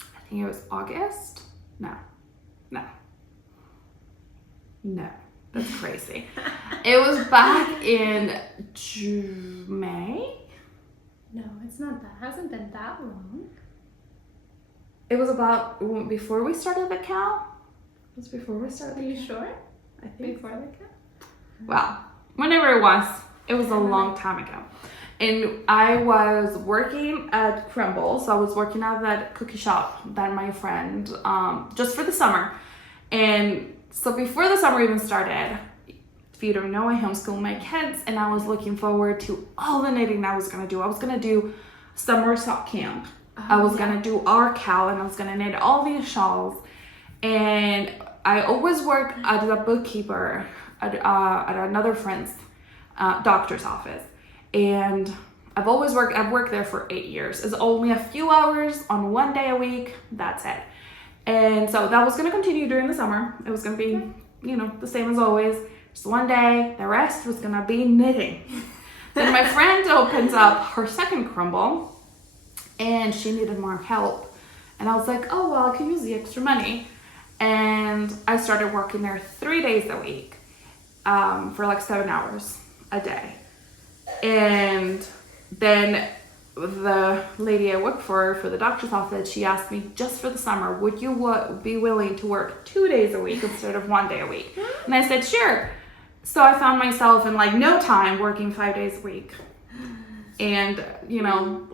I think it was August? No, that's crazy. It was back in May? No, it's not that. It hasn't been that long. It was about before we started the KAL. It was before we started. Are you sure? I think. Before the KAL? Well, whenever it was a long time ago. And I was working at Crumble, so I was working at that cookie shop that my friend, just for the summer. And so before the summer even started, if you don't know, I homeschool my kids, and I was looking forward to all the knitting I was gonna do. I was gonna do summer sock camp. I was gonna do our KAL, and I was gonna knit all these shawls. And I always worked as a bookkeeper at another friend's doctor's office. And I've worked there for 8 years. It's only a few hours on 1 day a week, that's it. And so that was gonna continue during the summer. It was gonna be, the same as always. Just 1 day, the rest was gonna be knitting. Then my friend opens up her second Crumble, and she needed more help. And I was like, oh, well, I can use the extra money. And I started working there 3 days a week for like 7 hours a day. And then the lady I worked for the doctor's office, she asked me, just for the summer, would you be willing to work 2 days a week instead of 1 day a week? And I said, sure. So I found myself in like no time working 5 days a week. And,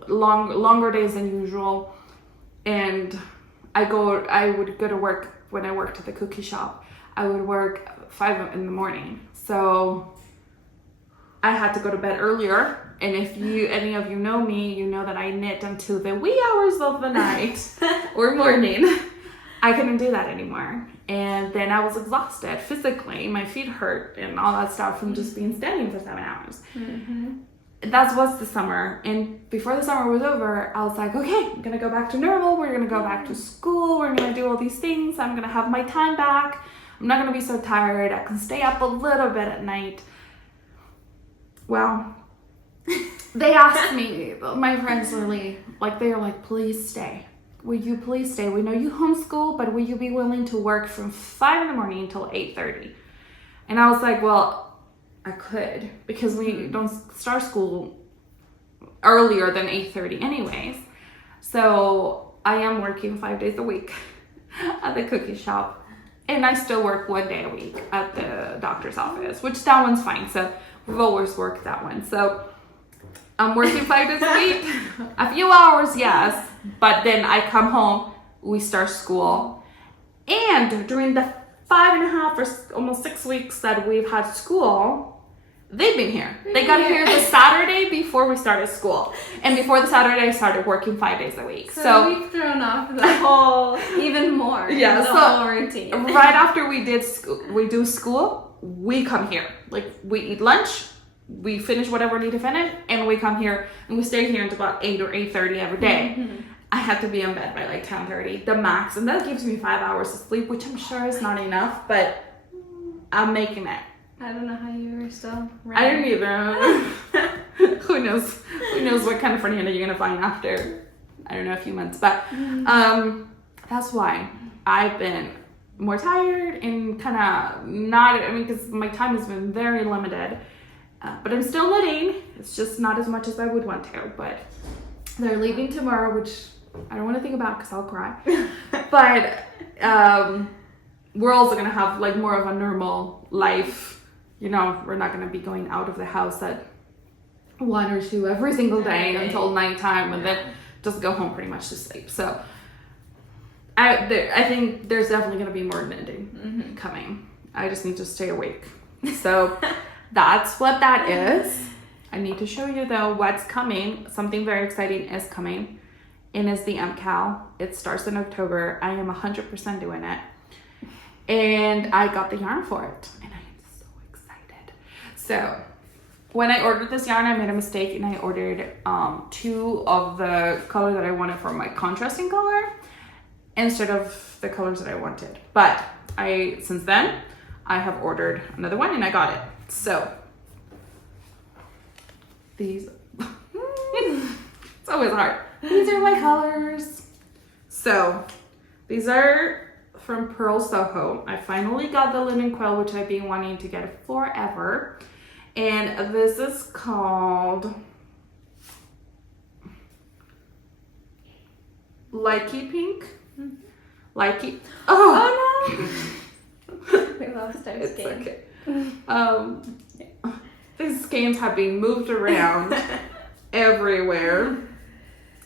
longer days than usual. And I would go to work when I worked at the cookie shop. I would work 5 in the morning. So I had to go to bed earlier. And if any of you know me, you know that I knit until the wee hours of the night or morning. I couldn't do that anymore. And then I was exhausted physically. My feet hurt and all that stuff from just being standing for 7 hours. Mm-hmm. That was the summer. And before the summer was over, I was like, okay, I'm going to go back to normal. We're going to go back to school. We're going to do all these things. I'm going to have my time back. I'm not going to be so tired. I can stay up a little bit at night. Well, they asked me, my friends really, they were like, please stay. Will you please stay? We know you homeschool, but will you be willing to work from 5 in the morning until 8:30? And I was like, well, I could, because we don't start school earlier than 8:30 anyways. So I am working 5 days a week at the cookie shop. And I still work 1 day a week at the doctor's office, which that one's fine. So we've always worked that one. So I'm working 5 days a week, a few hours, yes. But then I come home, we start school. And during the 5.5 or almost 6 weeks that we've had school, they've been here. They got here the Saturday before we started school. And before the Saturday, I started working 5 days a week. So we've thrown off the whole, even more, the whole routine. Right after we do school, we come here. We eat lunch, we finish whatever we need to finish, and we come here, and we stay here until about 8 or 8:30 every day. Mm-hmm. I have to be in bed by 10:30, the max, and that gives me 5 hours of sleep, which I'm sure is not enough, but I'm making it. I don't know how you were still running. I don't either. Who knows? Who knows what kind of Fernanda you're gonna find after, I don't know, a few months. But that's why I've been more tired and kind of not, because my time has been very limited. But I'm still knitting. It's just not as much as I would want to. But they're leaving tomorrow, which I don't want to think about because I'll cry. But we're also going to have more of a normal life. We're not going to be going out of the house at 1 or 2 every single day until nighttime and then just go home pretty much to sleep. So I think there's definitely going to be more knitting coming. I just need to stay awake. So that's what that is. I need to show you though what's coming. Something very exciting is coming, and it's the MKAL. It starts in October. I am 100% doing it, and I got the yarn for it, and I am so excited. So when I ordered this yarn, I made a mistake, and I ordered 2 of the color that I wanted for my contrasting color instead of the colors that I wanted. But since then I have ordered another one, and I got it. So these It's always hard. These are my colors. So these are from Pearl Soho. I finally got the linen quill, which I've been wanting to get forever. And this is called Likey Pink. Likey. Oh no! We lost our it's skein. Okay. These skeins have been moved around everywhere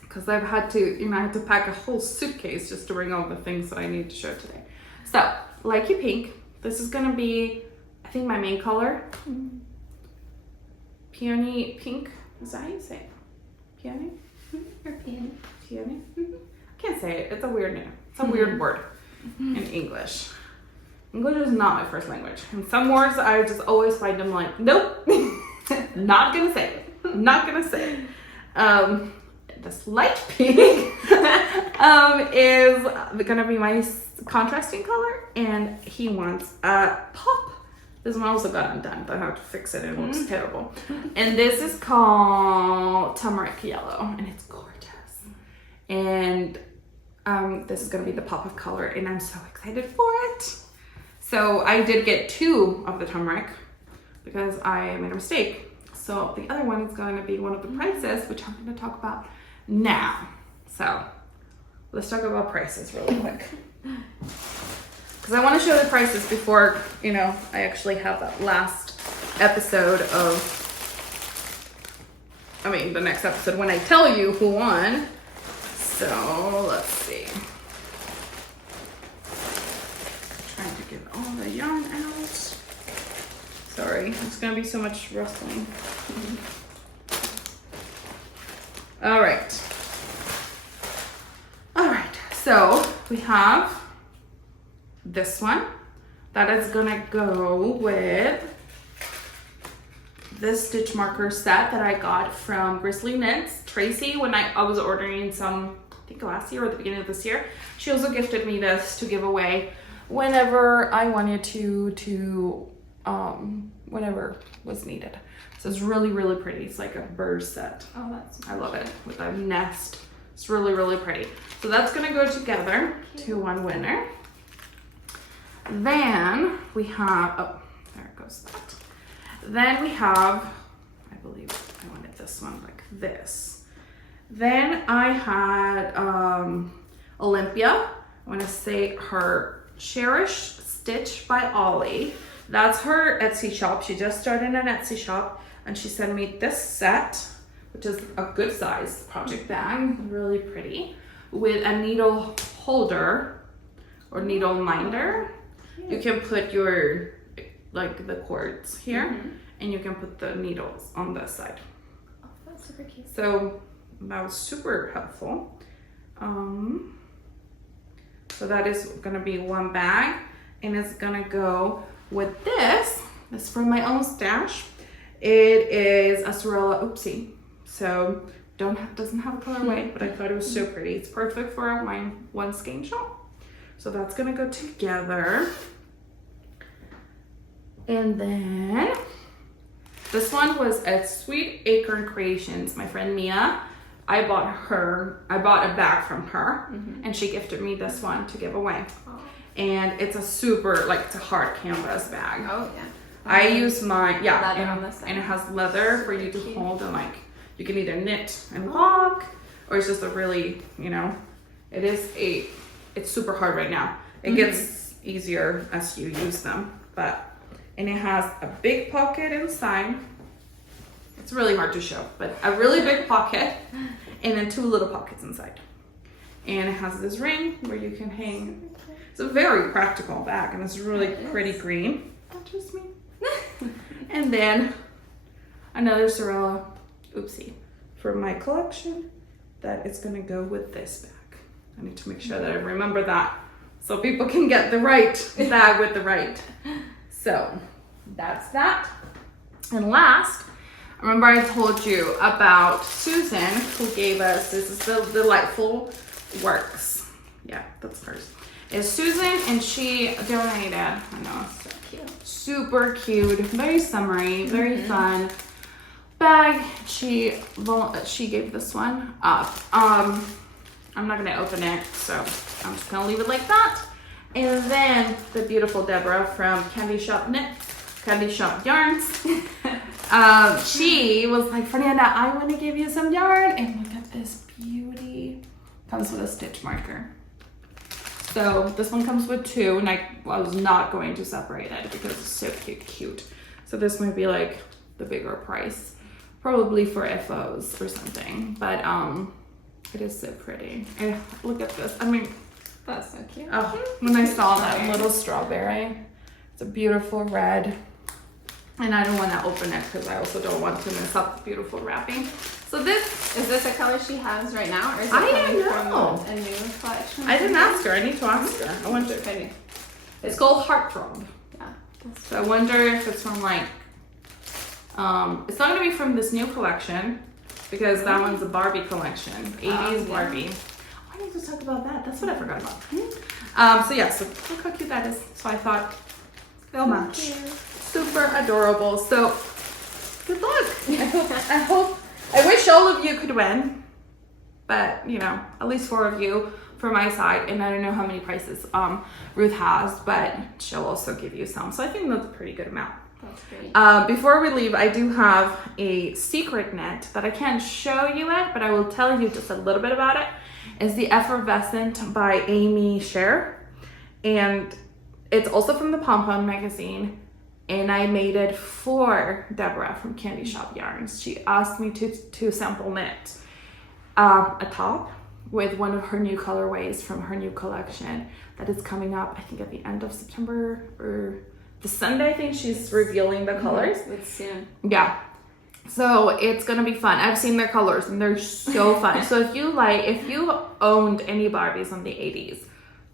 because I've had to, I had to pack a whole suitcase just to bring all the things that I need to show today. So, Likey Pink. This is gonna be, I think, my main color. Peony pink. Is that how you say it? Peony? Or peony. Peony? I can't say it. It's a weird name. It's a weird word in English. English is not my first language. And some words I just always find them like, nope, not gonna say it. Not gonna say it. This light pink is gonna be my contrasting color, and he wants a pop. This one also got undone, but I have to fix it. It looks terrible. And this is called Turmeric Yellow, and it's gorgeous. And this is gonna be the pop of color, and I'm so excited for it. So I did get 2 of the turmeric because I made a mistake. So the other one is going to be one of the prices, which I'm going to talk about now. So let's talk about prices really quick. Because I want to show the prices before, I actually have that last episode the next episode when I tell you who won. So let's see. Trying to get all the yarn out. Sorry, it's gonna be so much rustling. All right, so we have this one that is gonna go with this stitch marker set that I got from Grizzly Knits. Tracy, when I was ordering some, I think last year or the beginning of this year, she also gifted me this to give away whenever I wanted to whenever was needed. So it's really, really pretty. It's like a bird set. Oh, that's I love it with a nest. It's really, really pretty. So that's gonna go together to one winner. Then we have, oh, there goes that. Then we have, I believe I wanted this one like this. Then I had Olympia. I want to say her Cherish Stitch by Ollie. That's her Etsy shop. She just started an Etsy shop, and she sent me this set, which is a good size project bag, really pretty, with a needle holder or needle minder. You can put your, like the cords here, and you can put the needles on this side. Oh, that's super cute. So that was super helpful. So that is gonna be one bag, and it's gonna go with this. This is from my own stash. It is a Sewrella oopsie. So doesn't have a colorway, but I thought it was so pretty. It's perfect for my one skein shawl. So that's gonna go together. And then this one was at Sweet Acorn Creations. My friend Mia, I bought a bag from her, and she gifted me this one to give away. Oh. And it's a super, it's a hard canvas bag. Oh yeah. I use my, leather on this side. And it has leather for you to hold, and you can either knit and walk, or it's just a really, it's super hard right now. It gets easier as you use them, and it has a big pocket inside. It's really hard to show, but a really big pocket, and then 2 little pockets inside. And it has this ring where you can hang. It's a very practical bag, and it's really pretty green. Not just me. And then another Sewrella oopsie for my collection that is gonna go with this bag. I need to make sure that I remember that so people can get the right bag with the right. So that's that. And last, remember I told you about Susan, who gave us, this is the Delightful Works. Yeah, that's hers. It's Susan, and she donated, I know, it's so cute. Super cute, very summery, very fun. bag. She gave this one up. I'm not gonna open it, so I'm just gonna leave it like that. And then the beautiful Deborah from Candy Shop Yarns. She was like, Fernanda, I want to give you some yarn, and look at this beauty. Comes with a stitch marker. So this one comes with 2, and I was not going to separate it because it's so cute. So this might be like the bigger price, probably for FOs or something. But it is so pretty. And look at this. I mean, that's so cute. Oh, when I saw that little strawberry, it's a beautiful red. And I don't want to open it because I also don't want to mess up the beautiful wrapping. So is this a color she has right now, or is it I coming don't know. from a new collection? I didn't ask her. I need to ask her. I wonder. It's called Heartthrob. Yeah. So I wonder if it's from like, it's not going to be from this new collection because that one's a Barbie collection, 80s Barbie. Oh, I need to talk about that. That's what I forgot about. So yeah, so look how cute that is. So I thought they'll match. Super adorable. So good luck. I wish all of you could win, but you know, at least 4 of you for my side. And I don't know how many prices Ruth has, but she'll also give you some. So I think that's a pretty good amount. That's great. Before we leave, I do have a secret knit that I can't show you it, but I will tell you just a little bit about it. It's the Effervescent by Amy Scher, and it's also from the Pom Pom magazine. And I made it for Deborah from Candy Shop Yarns. She asked me to sample knit a top with one of her new colorways from her new collection that is coming up, I think at the end of September or the Sunday. I think she's revealing the colors. It's soon. Yeah. So it's gonna be fun. I've seen their colors and they're so fun. So if you owned any Barbies in the 80s,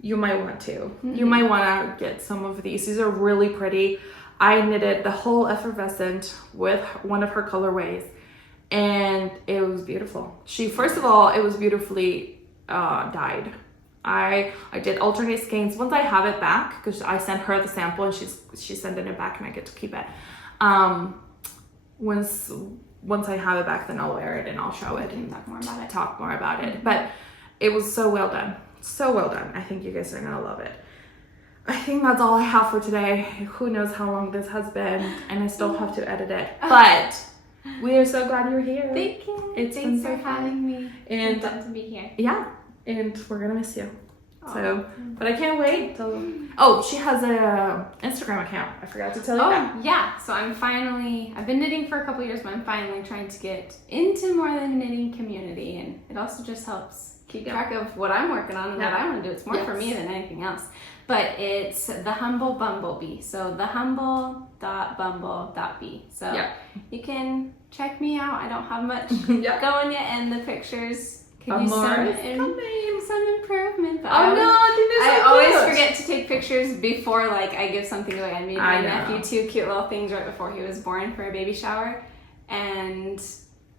you might want to. Mm-hmm. You might want to get some of these. These are really pretty. I knitted the whole Effervescent with one of her colorways, and it was beautiful. First of all, it was beautifully dyed. I did alternate skeins. Once I have it back, because I sent her the sample and she's sending it back and I get to keep it. Once I have it back, then I'll wear it and I'll show it and talk more about it. But it was so well done. So well done. I think you guys are gonna love it. I think that's all I have for today. Who knows how long this has been, and I still have to edit it. But we are so glad you're here. Thank you. Thanks for having me. And it's fun to be here. Yeah, and we're gonna miss you. So, but I can't wait till. Oh, she has a Instagram account. I forgot to tell you that. Oh yeah. So I've been knitting for a couple years, but I'm finally trying to get into more of the knitting community, and it also just helps keep track of what I'm working on and what I want to do. It's more for me than anything else. But it's The Humble Bumblebee. So thehumble.bumble.bee. So you can check me out. I don't have much going yet, and the pictures can use some improvement. But I always forget to take pictures before I give something away. I made my nephew 2 cute little things right before he was born for a baby shower, and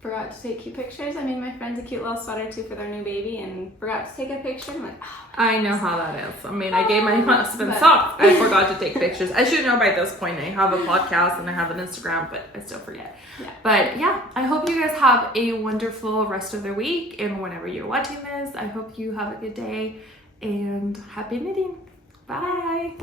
forgot to take cute pictures. I made my friends a cute little sweater too for their new baby, and forgot to take a picture. I'm like, I know how that is. I mean, I gave my husband socks. I forgot to take pictures. I should know by this point. I have a podcast and I have an Instagram, but I still forget. Yeah. But yeah, I hope you guys have a wonderful rest of the week, and whenever you're watching this, I hope you have a good day and happy knitting. Bye.